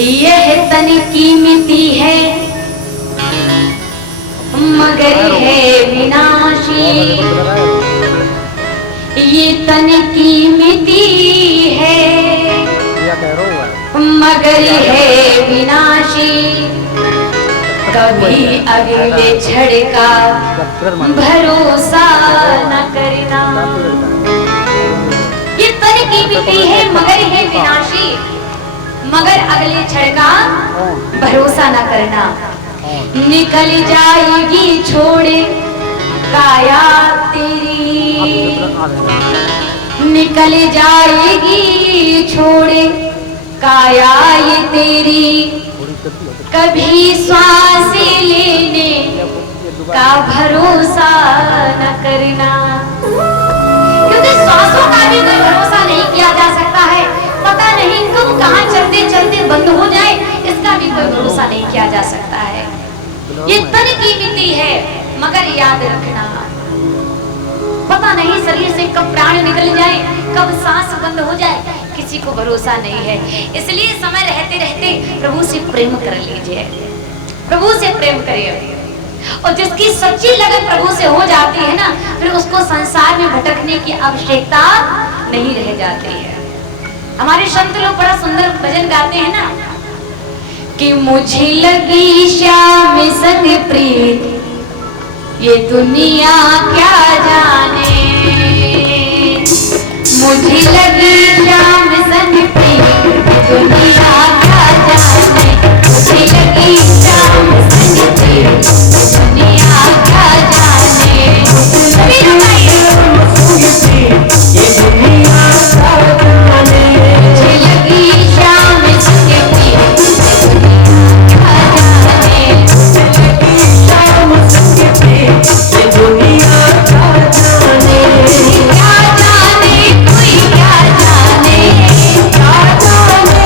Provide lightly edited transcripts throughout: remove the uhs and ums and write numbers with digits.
यह तन कीमती है मगर है विनाशी, ये तन कीमती है मगर है विनाशी, कभी अगले झड़ का भरोसा न करना। ये तन कीमती है मगर है विनाशी, मगर अगले क्षण का भरोसा न करना। निकल जाएगी छोड़े काया तेरी, निकल जाएगी छोड़े काया ये तेरी, कभी श्वास लेने का भरोसा न करना। क्योंकि श्वासों का भी कोई भरोसा नहीं किया जा सकता है, पता नहीं कब कहां चलते चलते बंद हो जाए, इसका भी कोई भरोसा नहीं किया जा सकता है। ये तन कीमती है मगर याद रखना, पता नहीं शरीर से कब प्राण निकल जाए, कब सांस बंद हो जाए, किसी को भरोसा नहीं है। इसलिए समय रहते रहते प्रभु से प्रेम कर लीजिए, प्रभु से प्रेम करिए। और जिसकी सच्ची लगन प्रभु से हो जाती है ना, फिर उसको संसार में भटकने की आवश्यकता नहीं रह जाती है। हमारे संत लोग बड़ा सुंदर भजन गाते हैं ना कि मुझे लगी श्याम संग प्रीत ये दुनिया क्या जाने, मुझे लगी श्याम संग प्रीत दुनिया क्या जाने, मुझे लगी श्याम संग प्रीत दुनिया क्या जाने। ये दुनिया क्या जाने, मुझे लगी श्याम संग प्रीत क्या जाने, श्याम संग प्रीत ये दुनिया क्या जाने। क्या जाने कोई क्या जाने, क्या जाने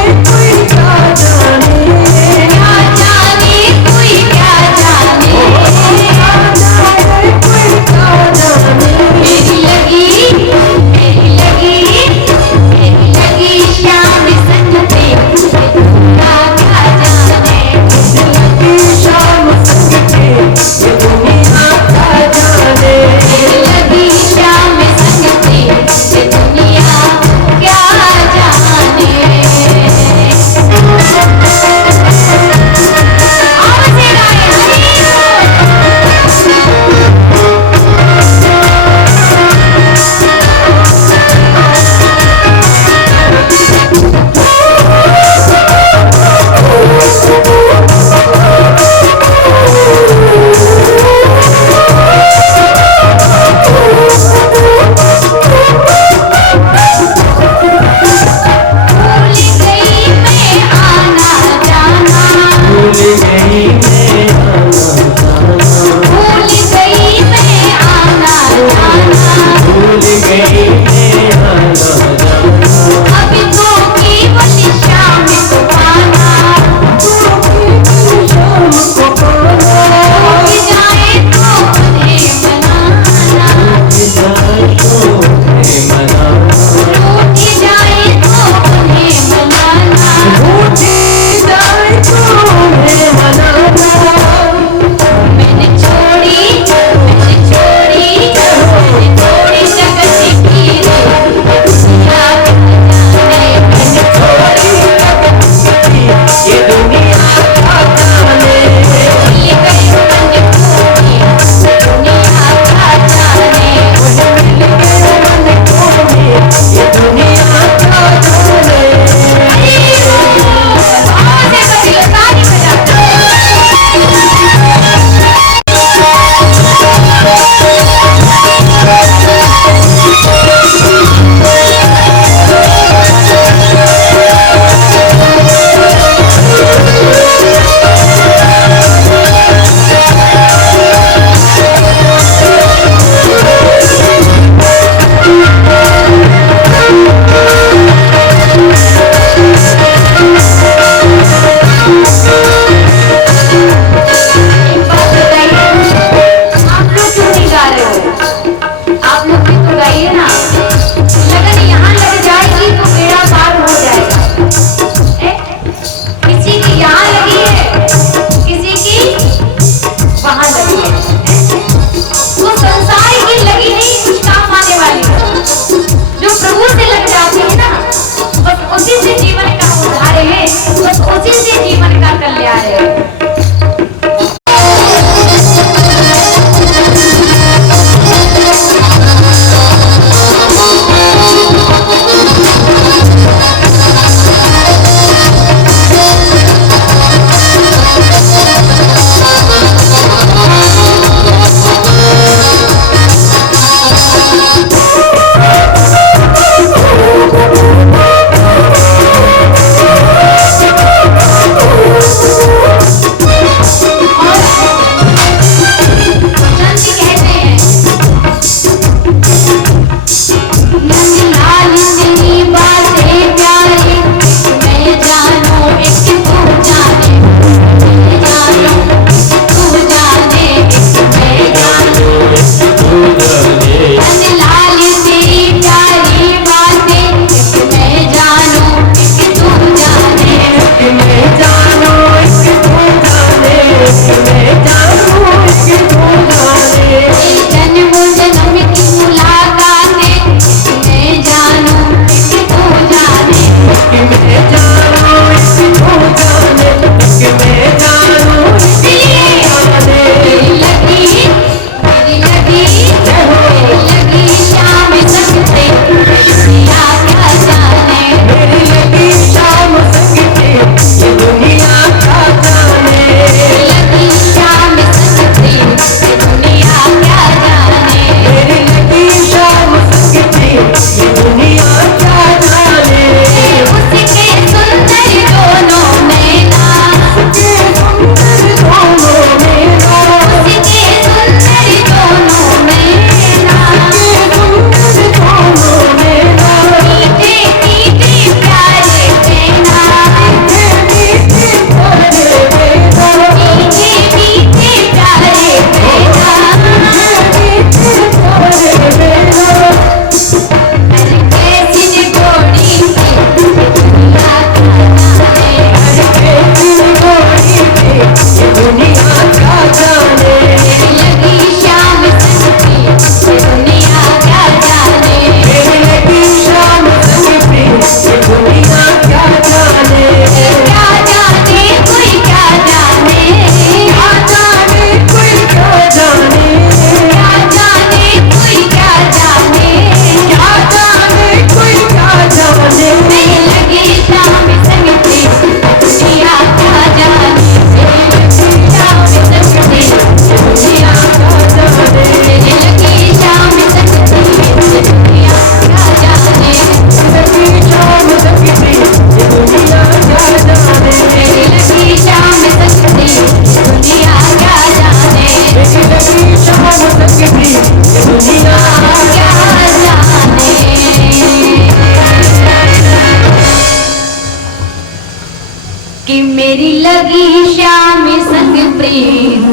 कि मेरी लगी श्याम संग प्रीत,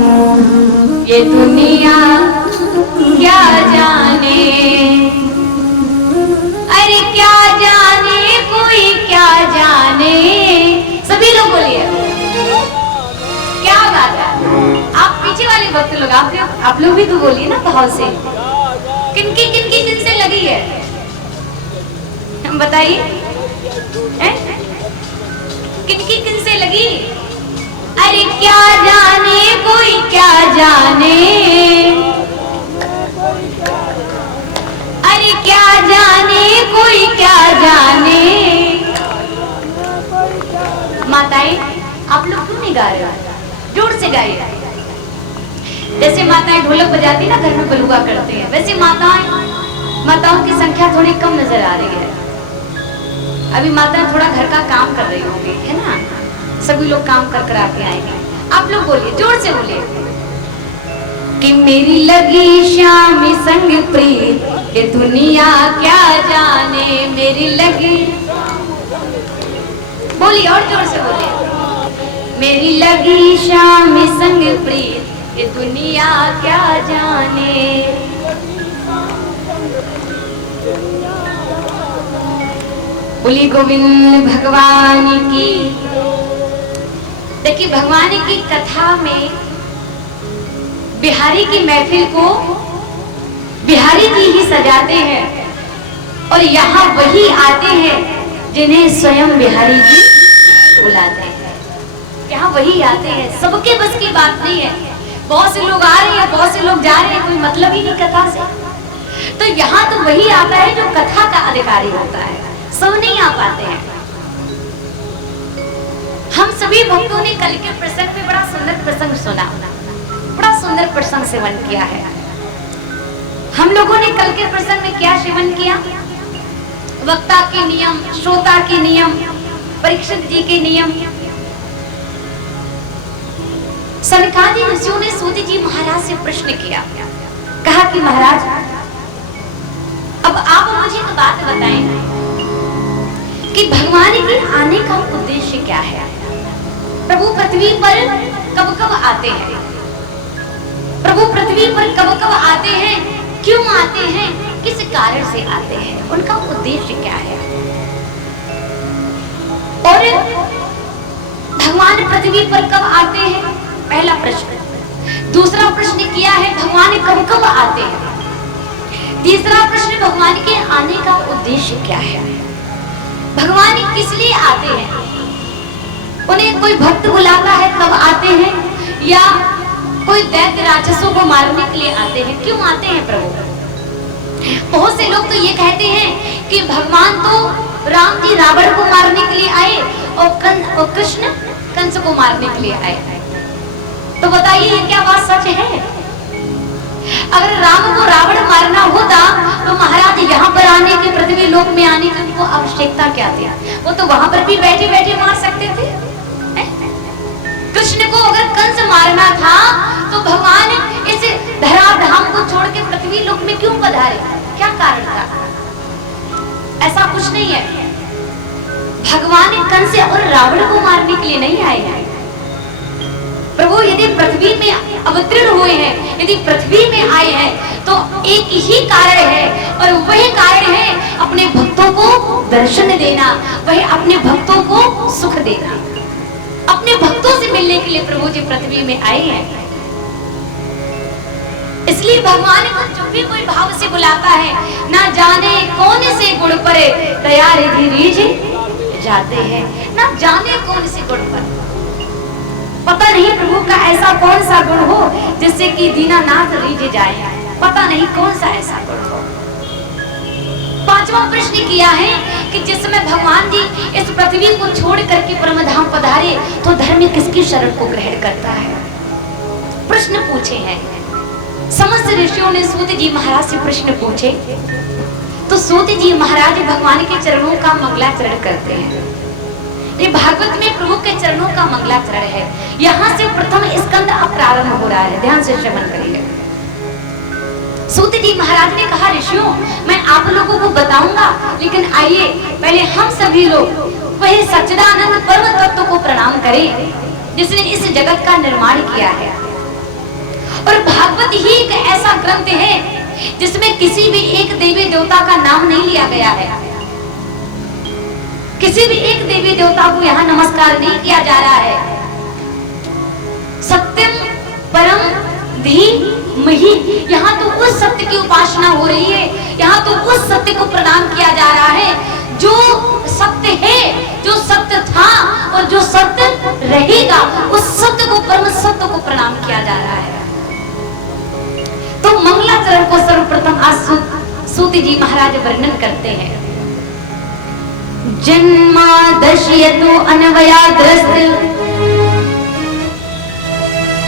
ये दुनिया क्या जाने, अरे क्या जाने कोई क्या जाने। सभी लोग बोलिए क्या बात है। आप पीछे वाले वक्त लोग, आप लोग भी तो बोलिए ना भाव से। किनकी दिल से लगी है, हम बताइए। किनकी किन से लगी? अरे क्या जाने कोई क्या जाने, अरे क्या जाने कोई क्या जाने। माताएं आप लोग क्यों नहीं गा रहे हो? जोर से गाइए। जैसे माताएं ढोलक बजाती ना घर में बलुआ करती हैं, वैसे माताओं की संख्या थोड़ी कम नजर आ रही है। अभी माता थोड़ा घर का काम कर रही होंगी, है ना? सभी लोग काम कर आके आएंगे। आप लोग बोलिए, जोर से बोलिए कि मेरी लगी श्याम संग प्रीत, ये दुनिया क्या जाने, मेरी लगी। बोलिए और जोर से बोलिए, मेरी लगी श्याम संग प्रीत, ये दुनिया क्या जाने। बोली गोविंद भगवान की। देखिए भगवान की कथा में बिहारी की महफिल को बिहारी जी ही सजाते हैं, और यहाँ वही आते हैं जिन्हें स्वयं बिहारी जी बुलाते हैं। यहाँ वही आते हैं, सबके बस की बात नहीं है। बहुत से लोग आ रहे हैं, बहुत से लोग जा रहे हैं, कोई मतलब ही नहीं कथा से। तो यहाँ तो वही आता है जो कथा का अधिकारी होता है, सब नहीं आ पाते हैं। हम सभी भक्तों ने कल के प्रसंग में बड़ा सुंदर प्रसंग सुना, बड़ा सुंदर प्रसंग सेवन किया है। हम लोगों ने कल के प्रसंग में क्या सेवन किया? वक्ता के नियम, श्रोता के नियम, परीक्षित जी के नियम। सनकादि ऋषियों ने सूत जी महाराज से प्रश्न किया, कहा कि महाराज अब आप मुझे एक बात बताएं कि भगवान के आने का उद्देश्य क्या है? प्रभु पृथ्वी पर कब कब आते हैं? प्रभु पृथ्वी पर कब कब आते हैं? क्यों आते हैं? किस कारण से आते हैं? उनका उद्देश्य क्या है? और भगवान पृथ्वी पर कब आते हैं? पहला प्रश्न। दूसरा प्रश्न किया है भगवान कब कब आते हैं? तीसरा प्रश्न भगवान के आने का उद्देश्य क्या है? भगवान किस लिए आते हैं? उन्हें कोई भक्त बुलाता है तब आते हैं, या कोई दैत्य राक्षसों को मारने के लिए आते हैं? क्यों आते हैं प्रभु? बहुत से लोग तो ये कहते हैं कि भगवान तो राम जी रावण को मारने के लिए आए और कृष्ण कंस को मारने के लिए आए। तो बताइए ये क्या बात सच है? अगर राम को रावण मारना होता तो महाराज यहाँ पर आने के, पृथ्वी लोक में आने की उनको आवश्यकता क्या थी? वो तो वहां पर भी बैठे बैठे मार सकते थे। कृष्ण को अगर कंस मारना था तो भगवान इस धराधाम को छोड़ के पृथ्वी लोक में क्यों पधारे? क्या कारण था? ऐसा कुछ नहीं है। भगवान कंस और रावण को मारने के लिए नहीं आए हैं। प्रभु यदि पृथ्वी में अवतीर्ण हुए हैं, यदि पृथ्वी में आए हैं तो एक ही कारण है, और वही कारण है अपने भक्तों को दर्शन देना, वही अपने भक्तों को सुख देना। अपने भक्तों से मिलने के लिए प्रभु जी पृथ्वी में आए हैं। इसलिए भगवान को जब भी कोई भाव से बुलाता है, ना जाने कौन से गुण पर तैयार धीरे जाते हैं, ना जाने कौन से गुण पर। पता नहीं प्रभु का ऐसा कौन सा गुण हो जिससे कि दीनानाथ रीझ जाए, पता नहीं कौन सा ऐसा गुण हो। पांचवा प्रश्न किया है कि जिस समय भगवान जी इस पृथ्वी को छोड़ करके परमधाम पधारे तो धर्म किसकी शरण को ग्रहण करता है? प्रश्न पूछे हैं समस्त ऋषियों ने। सूत जी महाराज से प्रश्न पूछे तो सूत जी महाराज भगवान के चरणों का मंगलाचरण करते हैं। ये भागवत में प्रभु के चरणों का मंगलाचरण है। यहाँ से प्रथम स्कंद अब प्रारंभ हो रहा है, ध्यान से श्रवण करिए। सूत जी महाराज ने कहा ऋषियों मैं आप लोगों को बताऊंगा, लेकिन आइए पहले हम सभी लोग वही सच्चिदानंद परम तत्व को प्रणाम करें। जगत का निर्माण किया है। और भागवत ही एक ऐसा ग्रंथ है जिसमें किसी भी एक देवी देवता का नाम नहीं लिया गया है। किसी भी एक देवी देवता को यहाँ नमस्कार नहीं किया जा रहा है। सत्यम परम धीमहि, यहाँ तो उस सत्य की उपासना हो रही है, यहाँ तो उस सत्य को प्रणाम किया जा रहा है जो सत्य है, जो सत्य था और जो सत्य रहेगा, उस सत्य को, परम सत्य को प्रणाम किया जा रहा है। तो मंगलाचरण को सर्वप्रथम आज सूत जी महाराज वर्णन करते हैं। जन्मादश्यतु अन्वयाद्रस्त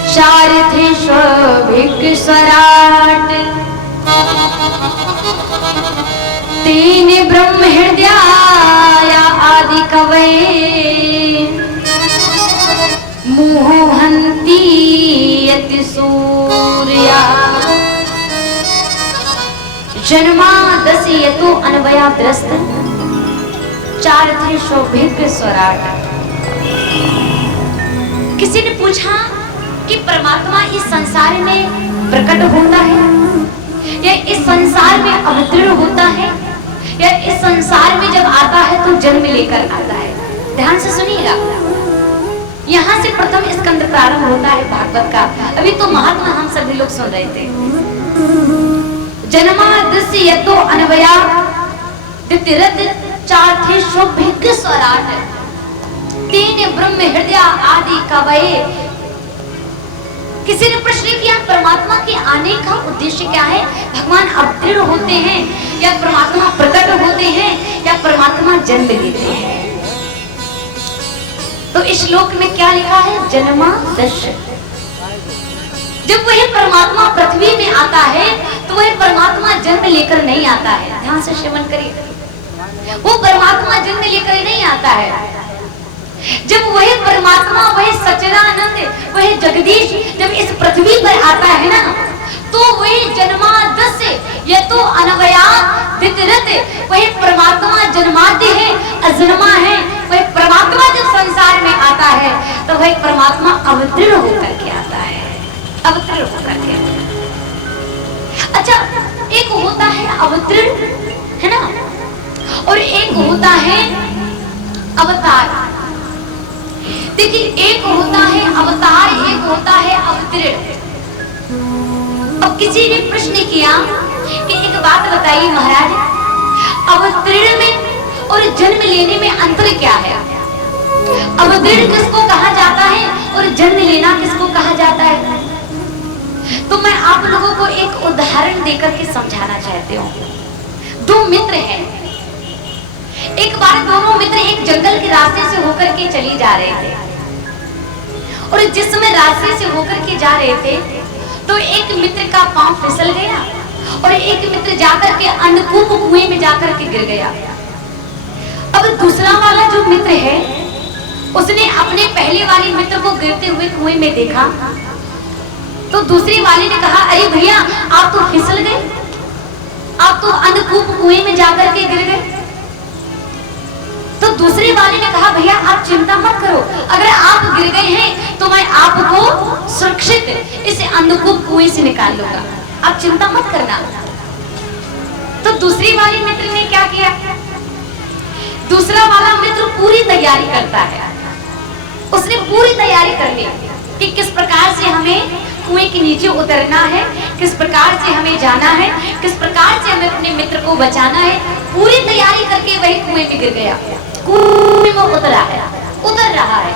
चारिथे स्वभिक् स्वराट तीन ब्रह्म हृदयाया आदि कवये मोहन्ति यति सूर्या। जन्मादश्यतु अन्वयाद्रस्त चारिथे स्वभिक् स्वराट। किसी ने पूछा कि परमात्मा इस संसार में प्रकट होता है या इस संसार में अवतीर्ण होता है या इस संसार में जब आता है तो जन्म लेकर आता है। ध्यान से सुनिएगा, यहाँ से प्रथम स्कंद प्रारंभ होता है भागवत का। अभी तो महात्मा हम सभी लोग सुन रहे थे। जन्मादश्यतु अन्वयाद्रस्त चारिथे स्वभिक् स्वराट तीन ब्रह्म हृदय आदि कवये। किसी ने प्रश्न किया परमात्मा के आने का उद्देश्य क्या है? भगवान अवतीर्ण होते हैं या परमात्मा प्रकट होते हैं या परमात्मा जन्म लेते हैं? तो इस श्लोक में क्या लिखा है? जन्मादश्य। जब वही परमात्मा पृथ्वी में आता है तो वही परमात्मा जन्म लेकर नहीं आता है। ध्यान से श्रवण करिए, वो परमात्मा जन्म लेकर नहीं आता है। जब वही परमात्मा, वही सच्चिदानंद, वही जगदीश जब इस पृथ्वी पर आता है ना, तो वही जन्मादश्य ये तो अन्वयाद्रस्त, वही परमात्मा जन्माद्य है, अजन्मा है। वही परमात्मा जब संसार में आता है तो वही परमात्मा अवतीर्ण होकर के आता है, अवतीर्ण होकर के। अच्छा, एक होता है अवतीर्ण, है ना, और एक होता है अवतार। देखिए, एक होता है अवतार, एक होता है अवतीर्ण। अब किसी ने प्रश्न किया कि एक बात बताइए महाराज, अवतीर्ण में और जन्म लेने में अंतर क्या है? अवतीर्ण किसको कहा जाता है और जन्म लेना किसको कहा जाता है? तो मैं आप लोगों को एक उदाहरण देकर के समझाना चाहती हूँ। दो मित्र हैं, एक बार दोनों मित्र एक जंगल के रास्ते से होकर के चली जा रहे थे और जिस समय रास्ते से होकर के जा रहे थे तो एक मित्र का पांव फिसल गया और एक मित्र जाकर के अन्नकूप कुएं में जाकर के गिर गया। अब दूसरा वाला जो मित्र है उसने अपने पहले वाले मित्र को गिरते हुए कुएं में देखा तो दूसरे वाले ने कहा, अरे भैया आप तो फिसल गए, आप तो अन्नकूप कुएं में जाकर के गिर गए। तो दूसरे वाले ने कहा, भैया आप चिंता मत करो, अगर आप गिर गए हैं तो मैं आपको सुरक्षित इस अन्नकूप कुएं से निकाल लूंगा, आप चिंता मत करना। तो दूसरे वाले मित्र ने क्या किया? दूसरा वाला मित्र पूरी तैयारी करता है, उसने पूरी तैयारी कर ली कि किस प्रकार से हमें कुएं के नीचे उतरना है, किस प्रकार से हमें जाना है, किस प्रकार से हमें अपने मित्र को बचाना है। पूरी तैयारी करके वही कुएं में गिर गया, कुएं में उतर रहा है।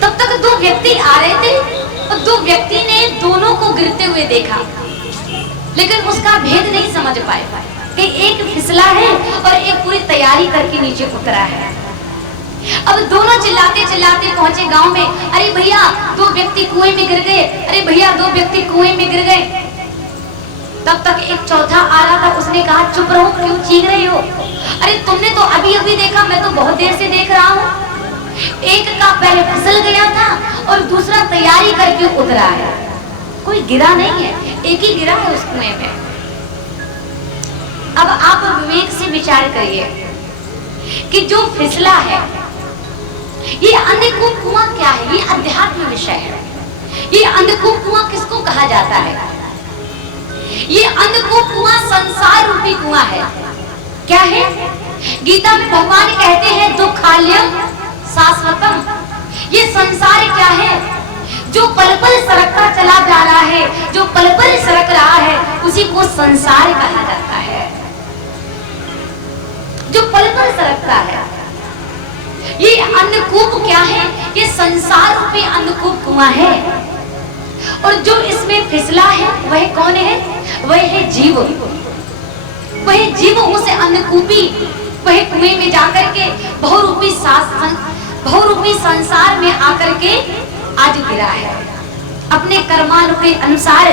तब तक दो व्यक्ति आ रहे थे और दो व्यक्ति ने दोनों को गिरते हुए देखा, लेकिन उसका भेद नहीं समझ पाए कि एक फिसला है और एक पूरी तैयारी करके नीचे उतरा है। अब दोनों चिल्लाते चिल्लाते पहुंचे गांव में, अरे भैया दो व्यक्ति कुएं में गिर गए, अरे भैया दो व्यक्ति कुएं में गिर गए। तब तक एक चौथा आ रहा था, उसने कहा, चुप रहो, क्यों चीख रहे हो? अरे तुमने तो अभी अभी देखा, मैं तो बहुत देर से देख रहा हूँ। एक का पैर फिसल गया था और दूसरा तैयारी करके उतरा है, कोई गिरा नहीं है, एक ही गिरा है उस कुएं में। अब आप विवेक से विचार करिए कि जो फिसला है ये अंधकूप कुआं क्या है? ये अध्यात्म विषय है। ये अंधकूप कुआं किसको कहा जाता है? ये अंधकूप कुआं संसार रूपी कुआं है। क्या है? गीता में भगवान कहते हैं दुखाल्यम शाश्वतम। ये संसार क्या है? जो पल पल सरकता चला जा रहा है, जो पल पल सरक रहा है, उसी को संसार कहा जाता है। जो पल पल सरकता है, ये अंधकूप क्या है? ये संसार रूपी अंधकूप कुआं है। और जो इसमें फिसला है वह कौन है? वह है जीव। वह जीव उस अंधकूपी वह कुएं में जाकर के बहुरूपी संसार में आकर के आज गिरा है। अपने कर्मानु के अनुसार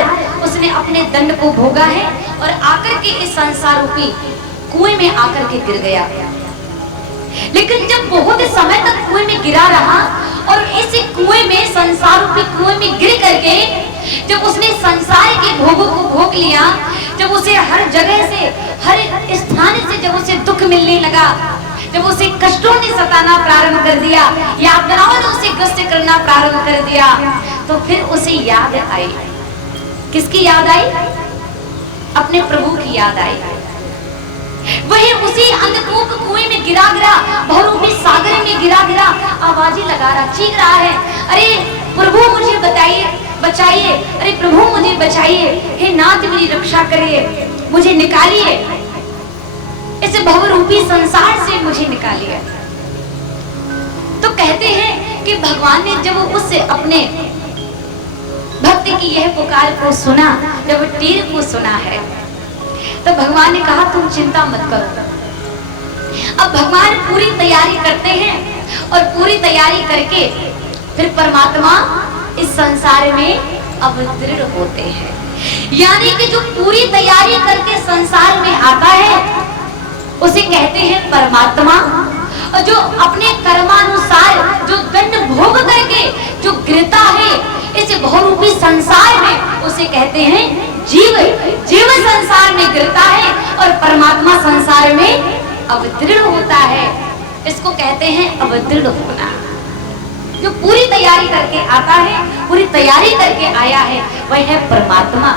उसने अपने दंड को भोगा है और आकर के इस संसार रूपी कुएं में आकर के गिर गया। लेकिन जब बहुत समय तक कुएं में गिरा रहा और इस कुएं में, संसार रूपी कुएं में गिर करके जब उसने संसार के भोगों को भोग लिया, जब उसे हर जगह से, हर स्थान से जब उसे दुख मिलने लगा, जब उसे कष्टों ने सताना प्रारंभ कर दिया, यातनाओं ने उसे ग्रस्त करना प्रारंभ कर दिया, तो फिर उसे याद आई। किसकी याद आई? अपने प्रभु की याद आई। वही उसी अंधकूप कुएं में गिरा बहुरूपी सागर में गिरा आवाजें लगा रहा, चीख रहा है, अरे प्रभु मुझे बचाइए, अरे प्रभु मुझे बचाइए, हे नाथ मेरी रक्षा करिए, मुझे निकालिए, इस बहुरूपी संसार से मुझे निकालिए। तो कहते हैं कि भगवान ने जब उससे अपने भक्त की यह पुकार को सुना, जब तीर को सुना है, तो भगवान ने कहा तुम चिंता मत करो। अब भगवान पूरी तैयारी करते हैं और पूरी तैयारी करके फिर परमात्मा इस संसार में अवतीर्ण होते हैं। यानी कि जो पूरी तैयारी करके संसार में आता है उसे कहते हैं परमात्मा, और जो अपने कर्मानुसार जो दंड भोग करके जो गिरता है इस बहुरूपी संसार में, उसे कहते हैं जीव। जीव संसार में गिरता है और परमात्मा संसार में अवतीर्ण होता है। इसको कहते हैं अवतीर्ण होना। जो पूरी तैयारी करके आता है, पूरी तैयारी करके आया है, वह है परमात्मा।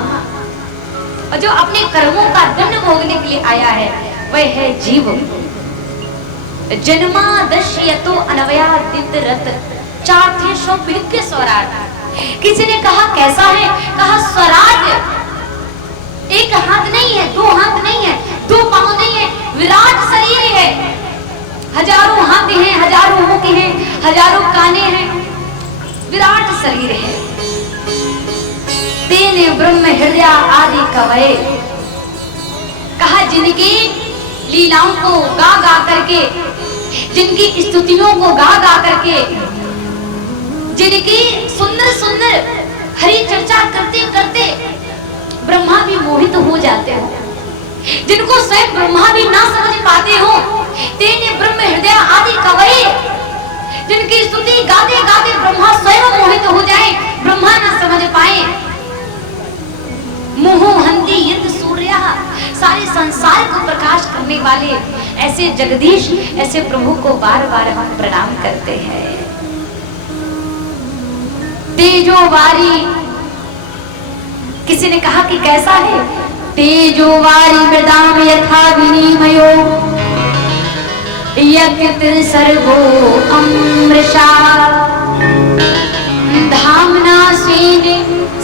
और जो अपने कर्मों का दंड भोगने के लिए आया है, वह है जीव। जन्मादश्यतो अनवयादित रत चार्थे शोभिज्ञ स्वराट। किसी ने कहा कैसा है? कहा स्वराट एक हाथ नहीं है, दो हाथ नहीं है, दो पांव नहीं है, विराट शरीर है। हजारों हाथ हैं, हजारों मुख हैं, हजारों काने हैं, विराट शरीर है। तेने ब्रह्म हृदय आदि कवये। कहा जिनकी लीलाओं को गा गा करके, जिनकी स्तुतियों को गा गा करके, जिनकी सुंदर सुंदर हरि चर्चा करते करते ब्रह्मा भी मोहित हो जाते हो, जिनको स्वयं ब्रह्मा भी ना समझ पाते हो, तेने ब्रह्म हृदय आदि कवये, जिनकी स्तुति गाते गाते ब्रह्मा स्वयं मोहित हो जाए, ब्रह्मा ना समझ पाए। मोह हंति यद सूर्य, सारे संसार को प्रकाश करने वाले ऐसे जगदीश, ऐसे प्रभु को बार बार हम प्रणाम करते हैं। तेजोवारी, किसी ने कहा कि कैसा है? तेजोवारी मृदाम यथा विनिमयो यज्ञ सर्वो अमृषा धामना स्वेन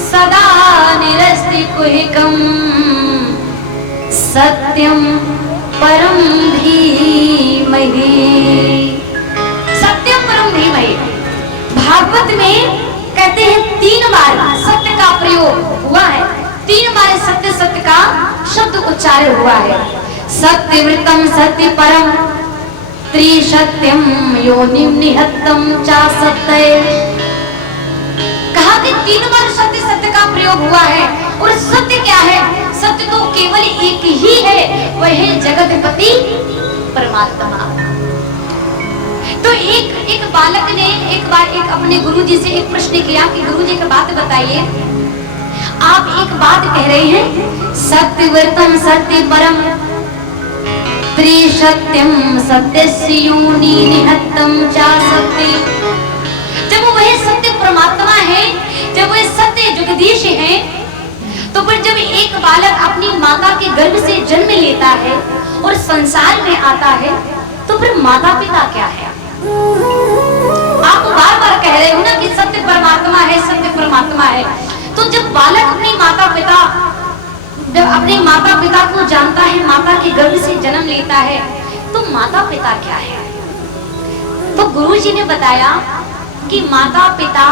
सदा निरस्ति कुहिकम सत्यम परम धीमहि। सत्यम परम धीमहि। भागवत में कहते हैं 3 बार सत्य का प्रयोग हुआ है, 3 बार सत्य सत्य का शब्द उच्चारण हुआ है। सत्यव्रतम सत्य परम त्रिसत्यम योनिम निहत्तम चा सत्य। कहा कि 3 बार सत्य सत्य का प्रयोग हुआ है। और सत्य क्या है? सत्य तो केवल एक ही है, वह है जगतपति परमात्मा। तो एक बालक ने एक बार अपने गुरुजी से एक प्रश्न किया कि गुरुजी एक बात बताइए, आप एक बात कह रहे हैं सत्यव्रतम सत्य परम त्रिसत्यम सत्यस्य योनि निहत्तम चा सत्य। जब वो वही सत्य परमात्मा है, जब वह सत्य जगदीश है, तो फिर जब एक बालक अपनी माता के गर्भ से जन्म लेता है और संसार में आता है, तो फिर माता पिता क्या है? आप बार बार कह रहे हो ना कि सत्य परमात्मा है, सत्य परमात्मा है। तो जब बालक अपनी माता पिता, जब अपने माता पिता को जानता है, माता के गर्भ से जन्म लेता है, तो माता पिता क्या है? तो गुरु जी ने बताया कि माता पिता,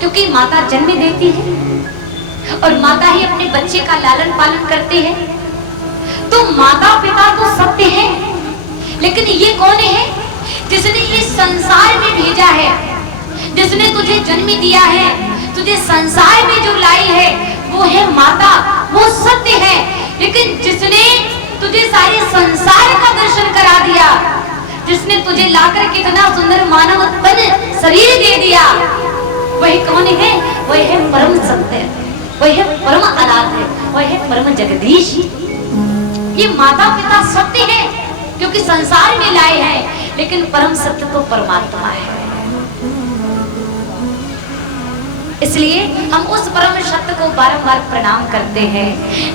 क्योंकि माता जन्म देती है और माता ही अपने बच्चे का लालन पालन करते हैं, तो माता पिता तो सत्य है, लेकिन ये कौन है? जिसने इस संसार में भेजा है, जिसने तुझे जन्म दिया है, तुझे संसार में जो लाई है, वो है माता, वो सत्य है। लेकिन जिसने तुझे सारे संसार का दर्शन करा दिया, जिसने तुझे लाकर कितना सुंदर मानव तन शरीर दे दिया, वही कौन है? वही है परम सत्य, वही है परम आराध्य, वही है परम जगदीश। ये माता पिता सत्य है क्योंकि संसार में लाए हैं, लेकिन परम सत्य तो परमात्मा है। इसलिए हम उस परम सत्य को बारंबार प्रणाम करते हैं,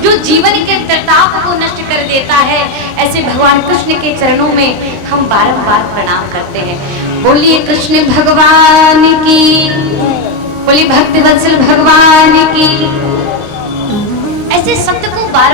जो जीवन के त्रिताप को नष्ट कर देता है। ऐसे भगवान कृष्ण के चरणों में हम बारंबार प्रणाम करते हैं। बोलिए कृष्ण भगवान की, बोलिए भक्त वत्सल भगवान की। ऐसे सत्य को बार